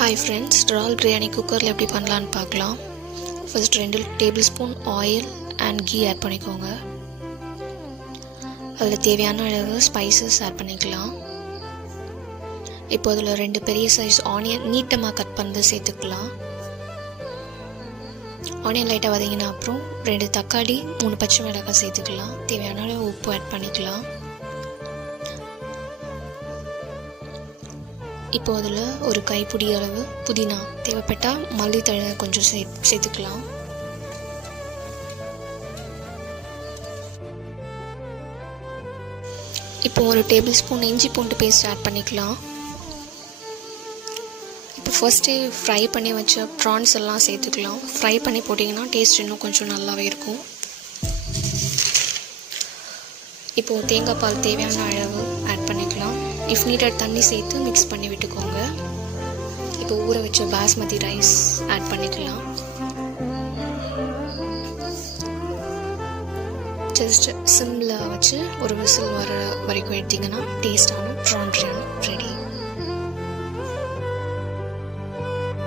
Hi friends, dal biryani குக்கரில் எப்படி பண்ணலான்னு பார்க்கலாம். First 2 tablespoon oil and ghee add பண்ணிக்கோங்க. அதில் தேவையான அளவு ஸ்பைசஸ் ஆட் பண்ணிக்கலாம். இப்போ அதில் 2 பெரிய சைஸ் ஆனியன் நீட்டமாக கட் பண்ணி சேர்த்துக்கலாம். ஆனியன் லைட்டாக வதங்கின அப்புறம் 2 தக்காளி 3 பச்சை மிளகாய் சேர்த்துக்கலாம். தேவையான அளவு உப்பு ஆட் பண்ணிக்கலாம். இப்போ அதில் ஒரு கைப்பிடி அளவு புதினா, தேவைப்பட்டால் மல்லித்தழை கொஞ்சம் சேர்த்துக்கலாம். இப்போ ஒரு டேபிள் ஸ்பூன் இஞ்சி பூண்டு பேஸ்ட் ஆட் பண்ணிக்கலாம். இப்போ ஃபர்ஸ்டே ஃப்ரை பண்ணி வச்ச ப்ரான்ஸ் எல்லாம் சேர்த்துக்கலாம். ஃப்ரை பண்ணி போட்டிங்கன்னா டேஸ்ட் இன்னும் கொஞ்சம் நல்லாவே இருக்கும். இப்போது தேங்காய் பால் தேவையான அளவு ஆட் பண்ணிக்கலாம். இஃப் நீடட் தண்ணி சேர்த்து மிக்ஸ் பண்ணி விட்டுக்கோங்க. இப்போ ஊற வச்ச பாஸ்மதி ரைஸ் ஆட் பண்ணிக்கலாம். ஜஸ்ட் சிம்மில் வச்சு ஒரு விசில் வர வரைக்கும் எடுத்திங்கன்னா டேஸ்டான ப்ரான்